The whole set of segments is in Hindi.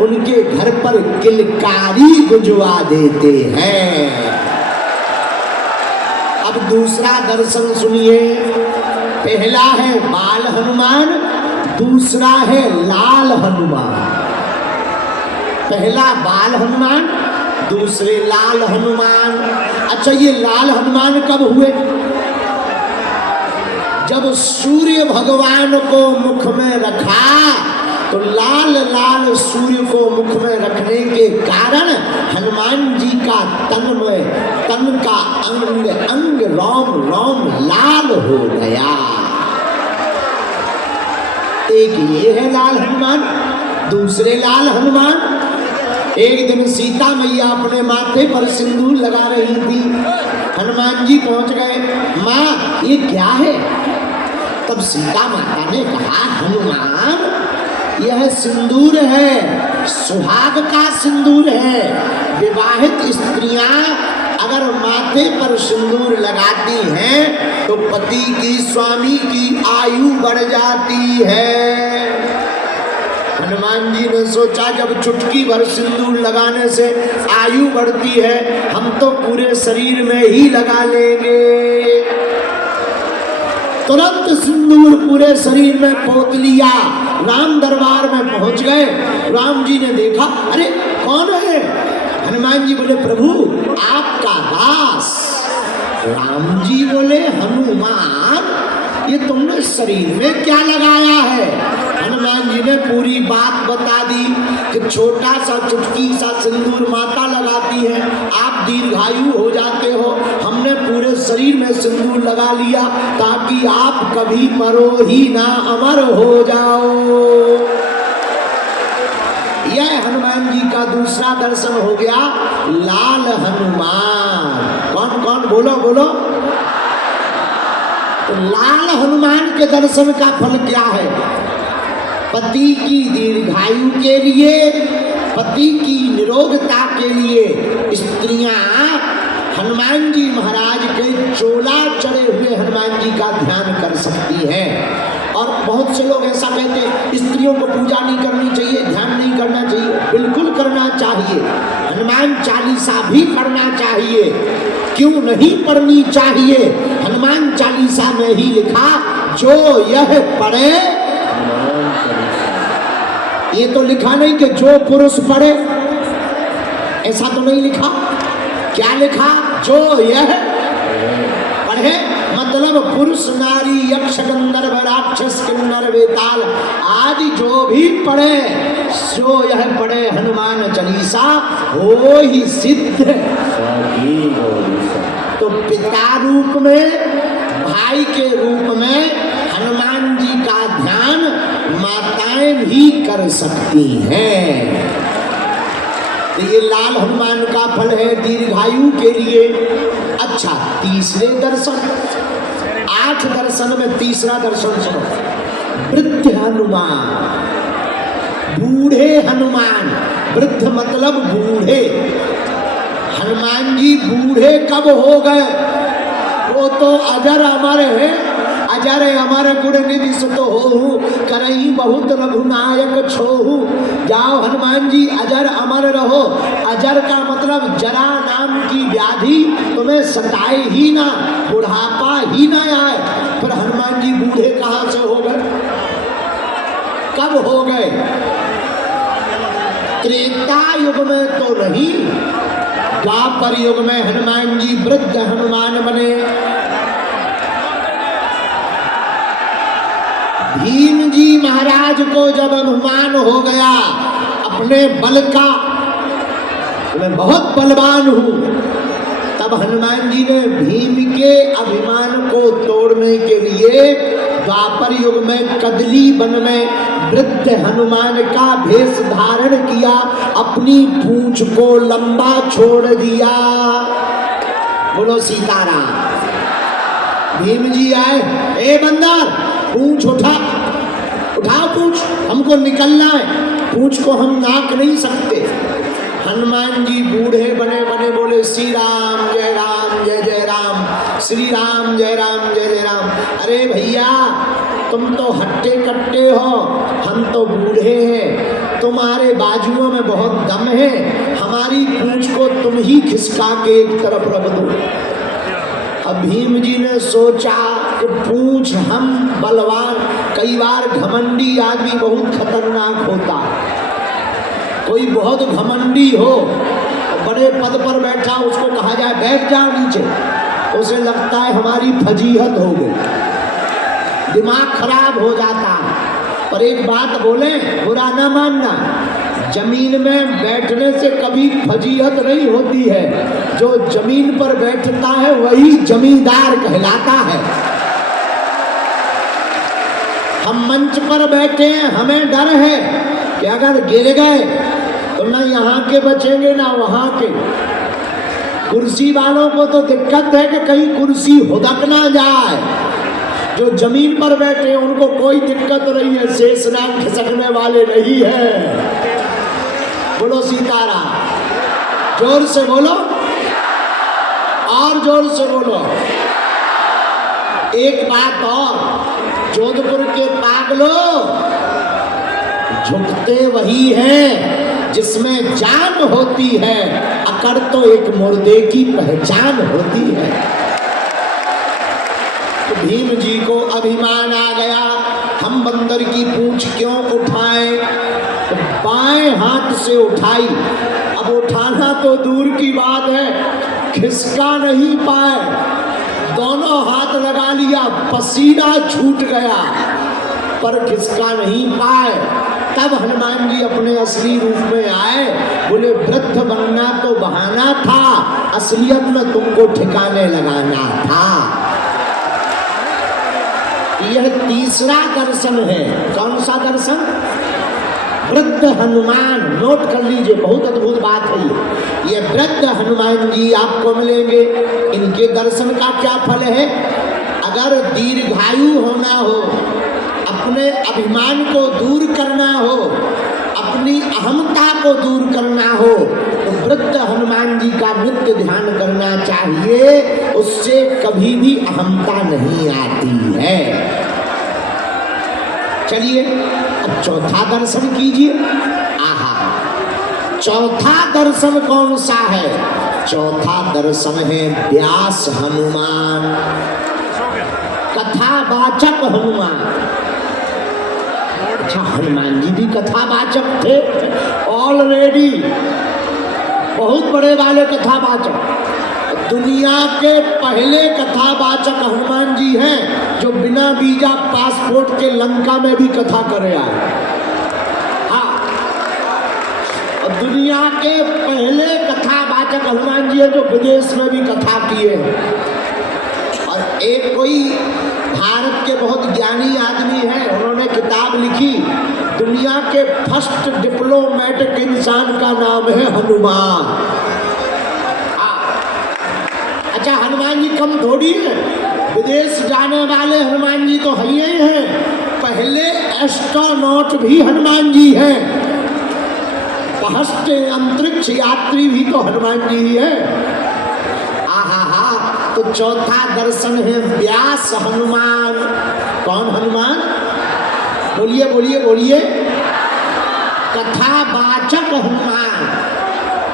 उनके घर पर किलकारी गुजवा देते हैं। अब दूसरा दर्शन सुनिए। पहला है बाल हनुमान, दूसरा है लाल हनुमान। पहला बाल हनुमान, दूसरे लाल हनुमान। अच्छा, ये लाल हनुमान कब हुए? जब सूर्य भगवान को मुख में रखा तो लाल लाल सूर्य को मुख में रखने के कारण हनुमान जी का तन का अंग अंग रोम रोम लाल हो गया। एक ये है लाल हनुमान, दूसरे लाल हनुमान। एक दिन सीता मैया अपने माथे पर सिंदूर लगा रही थी। हनुमान जी पहुंच गए। माँ, ये क्या है? तब सीता माता ने कहा, हनुमान, यह सिंदूर है, सुहाग का सिंदूर है। विवाहित स्त्रियां अगर माथे पर सिंदूर लगाती हैं तो पति की, स्वामी की आयु बढ़ जाती है। हनुमान जी ने सोचा, जब चुटकी भर सिंदूर लगाने से आयु बढ़ती है, हम तो पूरे शरीर में ही लगा लेंगे। तुरंत सिंदूर पूरे शरीर में पोत लिया। राम दरबार में पहुंच गए। राम जी ने देखा, अरे कौन है? हनुमान जी बोले, प्रभु आपका दास। राम जी बोले, हनुमान, ये तुमने शरीर में क्या लगाया है? हनुमान जी ने पूरी बात बता दी कि छोटा सा चुटकी सा सिंदूर माता लगाती है, आप दीर्घायु हो जाते हो। हमने पूरे शरीर में सिंदूर लगा लिया ताकि आप कभी मरो ही ना, अमर हो जाओ। यह हनुमान जी का दूसरा दर्शन हो गया, लाल हनुमान। कौन कौन? बोलो बोलो। तो लाल हनुमान के दर्शन का फल क्या है? पति की दीर्घायु के लिए, पति की निरोगता के लिए स्त्रियां हनुमान जी महाराज के चोला चढ़े हुए हनुमान जी का ध्यान कर सकती हैं। और बहुत से लोग ऐसा कहते हैं, स्त्रियों को पूजा नहीं करनी चाहिए, ध्यान नहीं करना चाहिए। बिल्कुल करना चाहिए। हनुमान चालीसा भी पढ़ना चाहिए। क्यों नहीं पढ़नी चाहिए? हनुमान चालीसा में ही लिखा, जो यह पढ़े, ये तो लिखा नहीं कि जो पुरुष पढ़े, ऐसा तो नहीं लिखा। क्या लिखा? जो यह पढ़े, मतलब पुरुष, नारी, यक्ष, गंधर्व, राक्षस, किन्नर, वेताल आदि जो भी पढ़े, जो यह पढ़े हनुमान चालीसा, हो ही सिद्ध। तो पिता रूप में, भाई के रूप में हनुमान जी का ध्यान माताएं भी कर सकती हैं। तो ये लाल हनुमान का फल है दीर्घायु के लिए। अच्छा, तीसरे दर्शन, 8 दर्शन में तीसरा दर्शन सुनो। वृद्ध हनुमान, बूढ़े हनुमान। वृद्ध मतलब बूढ़े। हनुमान जी बूढ़े कब हो गए? वो तो अजर अमर है। अजर अमर गुण निधि सुत होहु, करई बहुत रघुनायक छोहु। जाओ हनुमान जी, अजर अमर रहो। अजर का मतलब जरा नाम की व्याधि तुम्हें सताए ही ना, बुढ़ापा ही ना आए। फिर हनुमान जी बूढ़े कहाँ से हो गए? कब हो गए? त्रेता युग में तो नहीं, द्वापर युग में हनुमान जी वृद्ध हनुमान बने। भीम जी महाराज को जब अभिमान हो गया अपने बल का, मैं बहुत बलवान हूं, तब हनुमान जी ने भीम के अभिमान को तोड़ने के लिए द्वापर युग में कदली वन में वृद्ध हनुमान का भेष धारण किया, अपनी पूंछ को लंबा छोड़ दिया। बोलो सीताराम। भीम जी आए, ए बंदर पूंछ उठा, उठाओ पूंछ, हमको निकलना है, पूंछ को हम नाक नहीं सकते। हनुमान जी बूढ़े बने बने बोले, श्री राम जय राम जय जय राम, श्री राम जय जय राम। अरे भैया तुम तो हट्टे कट्टे हो, हम तो बूढ़े हैं, तुम्हारे बाजुओं में बहुत दम है, हमारी पूंछ को तुम ही खिसका के एक तरफ रख दो। अब भीम जी ने सोचा कि पूंछ हम बलवान, कई बार घमंडी आदमी बहुत खतरनाक होता। कोई बहुत घमंडी हो, बड़े पद पर बैठा, उसको कहा जाए बैठ जाओ नीचे, उसे लगता है हमारी फजीहत हो गई, दिमाग खराब हो जाता है। पर एक बात बोले, बुरा ना मानना, जमीन में बैठने से कभी फजीहत नहीं होती है। जो जमीन पर बैठता है वही जमींदार कहलाता है। हम मंच पर बैठे हैं, हमें डर है कि अगर गिर गए तो ना यहाँ के बचेंगे ना वहाँ के। कुर्सी वालों को तो दिक्कत है कि कहीं कुर्सी हुदक ना जाए। जो जमीन पर बैठे हैं उनको कोई दिक्कत नहीं है, शेषनाग खिसकने वाले नहीं है। बोलो सीताराम, जोर से बोलो और जोर से बोलो। एक बात और, जोधपुर के पागलों, झुकते वही हैं जिसमें जान होती है, अकड़ तो एक मुर्दे की पहचान होती है। तो भीम जी को अभिमान आ गया, हम बंदर की पूंछ क्यों उठाएं? तो बाएं हाथ से उठाई। अब उठाना तो दूर की बात है, खिसका नहीं पाए, दोनों हाथ लगा लिया, पसीना छूट गया पर खिसका नहीं पाए। तब हनुमान जी अपने असली रूप में आए, बोले वृद्ध बनना तो बहाना था, असलियत में तुमको ठिकाने लगाना था। यह तीसरा दर्शन है। कौन सा दर्शन? वृद्ध हनुमान। नोट कर लीजिए, बहुत अद्भुत बात है ये वृद्ध हनुमान जी आपको मिलेंगे। इनके दर्शन का क्या फल है? अगर दीर्घायु होना हो, अपने अभिमान को दूर करना हो, अपनी अहमता को दूर करना हो, तो वृद्ध हनुमान जी का नित्य ध्यान करना चाहिए। उससे कभी भी अहमता नहीं आती है। चलिए अब चौथा दर्शन कीजिए। आहा, चौथा दर्शन कौन सा है? चौथा दर्शन है व्यास हनुमान, कथावाचक हनुमान। अच्छा, हनुमान जी भी कथावाचक थे ऑलरेडी, बहुत बड़े वाले कथावाचक। दुनिया के पहले कथावाचक हनुमान जी हैं, जो बिना वीजा पासपोर्ट के लंका में भी कथा करे आए। हाँ, और दुनिया के पहले कथावाचक हनुमान जी हैं जो विदेश में भी कथा किए हैं। और एक कोई भारत के बहुत ज्ञानी आदमी हैं, उन्होंने किताब लिखी, दुनिया के फर्स्ट डिप्लोमेटिक इंसान का नाम है हनुमान। अच्छा, हनुमान जी कम थोड़ी है, विदेश जाने वाले हनुमान जी तो है ही हैं, पहले एस्ट्रोनॉट भी हनुमान जी हैं, फर्स्ट अंतरिक्ष यात्री भी तो हनुमान जी ही है। आहा, तो चौथा दर्शन है व्यास हनुमान। कौन हनुमान? बोलिए बोलिए बोलिए। कथावाचक हनुमान,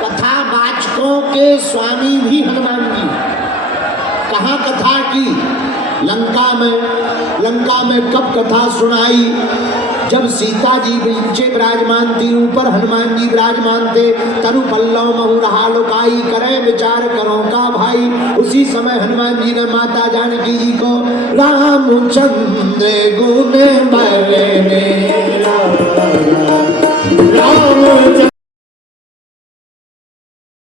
कथावाचकों के स्वामी भी हनुमान जी। कहाँ कथा की? लंका में। लंका में कब कथा सुनाई? जब सीता जी नीचे विराजमान थी, ऊपर हनुमान जी विराजमान थे। तरु पल्लव महु रहा लुकाई, करे विचार करो का भाई। उसी समय हनुमान जी ने माता जानकी जी को रामचंद्र गुण बरने